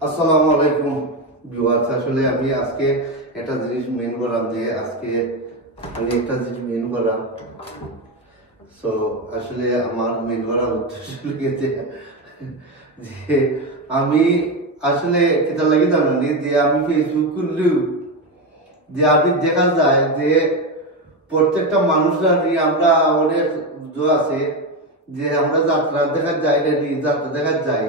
আসসালামু আলাইকুম ভিউয়ার্স। আসলে আমি আজকে একটা জিনিস মেন করলাম যে আজকে আমি একটা জিনিস মেন করলাম। সো আসলে আমার মেন করার উদ্দেশ্য লেগেছে যে আমি আসলে কেটা লাগে জানি যে আমি ফেসবুক করলেও যে আমি দেখা যায় যে প্রত্যেকটা মানুষরা আমরা অনেক আছে যে আমরা যাত্রা দেখা যায় না, যাত্রা দেখা যায়,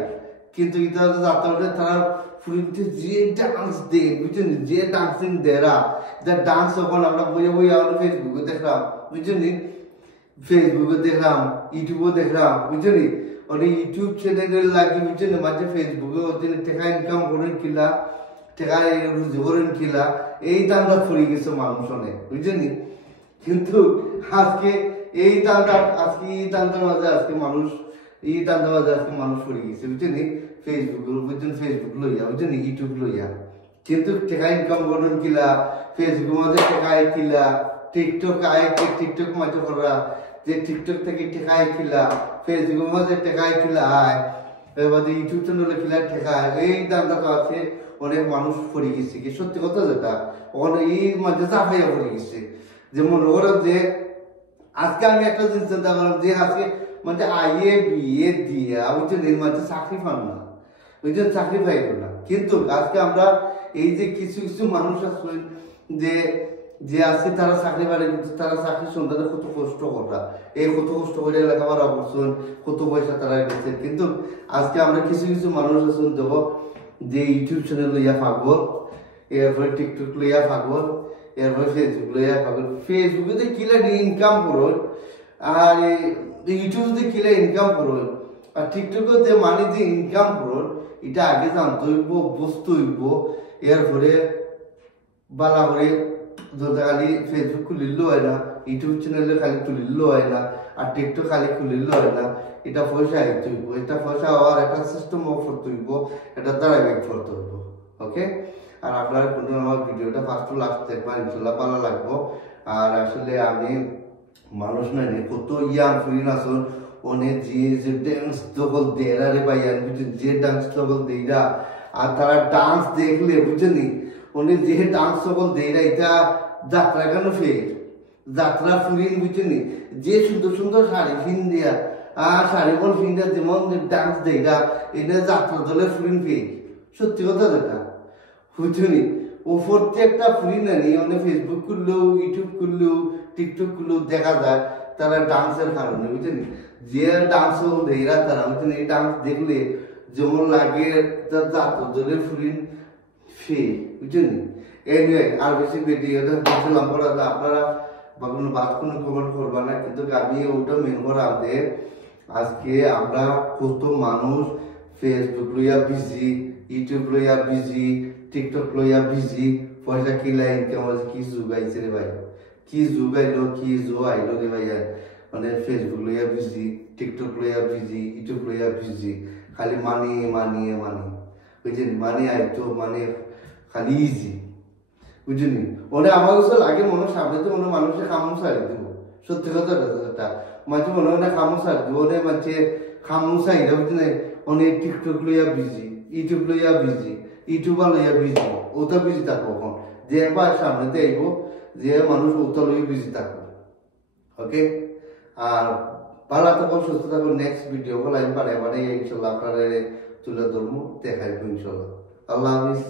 কিন্তু এটা যাত্রা তারা ফুরিতে যে ডান্স দেয়, বুঝছেন, যে ডান্সিং দেরা যা ডান্স যখন আমরা বইয়ে বইয়ে আমরা ফেসবুকে দেখলাম, বুঝছেন, ফেসবুকে দেখলাম, ইউটিউবে দেখলাম, বুঝছেন, ওই ইউটিউব চ্যানেল লাগে, বুঝছেন, মাঝে ফেসবুকে ওদের টাকা ইনকাম করেন কিলা, টাকা রুজি করেন কিলা, এই দামটা ফুরিয়ে গেছে মানুষ অনেক, বুঝছেন। কিন্তু আজকে এই দামটা আজকে এই দামটার মাঝে আজকে মানুষ এই দামটার মাঝে আজকে মানুষ ফুরিয়ে গেছে, বুঝছেন, ফেসবুক বুঝছেন, ফেসবুক লইয়া, বুঝছেন, ইউটিউব লইয়া, কিন্তু টাকা ইনকাম করেন কিলা, ফেসবুকের মাঝে টাকা কিলা, টিকটক টিকটক মাঝে করা যে টিকটক থেকে টাকা কিলা, ফেসবুকের মাঝে টাকা কিলা হয়, এবার ইউটিউব চ্যানেলে কিলা টাকা, এই দামটা তো আছে অনেক মানুষ ফুরিয়ে গেছে, কি সত্যি কথা যেটা এই মাঝে চাপাইয়া পড়ে গেছে। যেমন ওরা যে আজকে আমি একটা জিনিস চিন্তা করলাম যে আজকে মানে আইএ বিএ দিয়ে বুঝছেন এর মাঝে চাকরি পান না, বুঝছেন, চাকরি পাইব না। কিন্তু আজকে আমরা এই যে কিছু কিছু মানুষ আছে যে যে আজকে তারা চাকরি পারে, কিন্তু তারা চাকরির সন্ধানে কত কষ্ট করা, এই কত কষ্ট করে লেখাপড়া করছেন, কত পয়সা তারা গেছে, কিন্তু আজকে আমরা কিছু কিছু মানুষ আছেন দেবো যে ইউটিউব চ্যানেল লইয়া পাগল, এরপরে টিকটক লইয়া পাগল, এরপরে ফেসবুক লইয়া পাগল। ফেসবুকে কিলা ইনকাম করুন, আর ইউটিউবে কিলা ইনকাম করুন, আর টিকটকে মানে যে ইনকাম করুন, এটা আগে জানতে হইব, বুঝতে হইব। এরপরে বালা করে খালি ফেসবুক খুলিলেও হয় না, ইউটিউব চ্যানেলে খালি খুলিলেও হয় না, আর টিকটক খালি খুলিলেও হয় না, এটা পয়সা আইতে হইব, এটা পয়সা হওয়ার একটা সিস্টেম করতে হইব, এটা ধারাবাহিক করতে হইব। ওকে, আর আপনারা কোনো আমার ভিডিওটা ফার্স্ট টু লাস্ট দেখবেন, ইনশাল্লাহ ভালো লাগবো। আর আসলে আমি মানুষ নাই কত ইয়াং ফ্রিন আসুন অনেক যে ডান্স তখন দেরা রে ভাই, যে ডান্স তখন দেইরা, আর তারা ডান্স দেখলে বুঝছেন অনেক যে ডান্স তখন দেইরা, এটা যাত্রা কেন ফের যাত্রা ফুরিন, বুঝছেন, যে সুন্দর সুন্দর শাড়ি ফিন দেয়া, আর শাড়ি বল ফিন দেয়া, যেমন ডান্স দেইরা, এটা যাত্রা দলের ফুরিন ফের, সত্যি কথা যেটা, বুঝছেন। ও প্রত্যেকটা ফ্রি নানি অনেক ফেসবুক করলেও, ইউটিউব করলেও, টিকটক করলেও দেখা যায় তারা ডান্সের কারণে, বুঝছেন, যে ডান্স দেয়রা তারা, বুঝছেন, এই ডান্স দেখলে যেমন লাগে তার জাতরে ফ্রিন ফে, বুঝছেন। এনিওয়ে আর বেশি ভিডিওটা বলছিলাম পড়া, আপনারা বা কোনো বাদ কোনো কমেন্ট করবা না, কিন্তু আমি ওটা মেন করা যে আজকে আমরা কত মানুষ ফেসবুক লইয়া বিজি, ইউটিউব লইয়া বিজি, টিকটক লইয়া বিজি, পয়সা কিলা ইনকাম আছে, কি যুগ আইছে রে ভাই, কি যুগ আইলো, কি যুগ আইলো রে ভাই। মানে ফেসবুক লইয়া বিজি, টিকটক লইয়া বিজি, ইউটিউব লইয়া বিজি, খালি মানি মানি মানি, বুঝছেন, মানি আইতো মানে খালি ইজি, বুঝছেন। ওটা আমার কাছে লাগে মনে সামনে তো মনে মানুষের খামুন সারি দেবো, সত্যি কথা এটা মাঝে মনে হয় না খামুন সারি দেবো, অনেক মাঝে খামুন সাইরা, বুঝছেন, অনেক টিকটক লইয়া বিজি, ইউটিউব লইয়া বিজি, ইউটিউবার লইয়া বিজি, ওটা বিজি থাকবো এখন যে একবার সামনেতে আইব যে মানুষ ওটা লইয়া বিজি থাকবো। ওকে, আর ভালো থাকুন, সুস্থ থাকুন। নেক্সট ভিডিও বলে আমি মানে ইনশাল্লাহ আপনারা তুলে ধরবো, দেখাইবো ইনশাল্লাহ। আল্লাহ হাফিজ।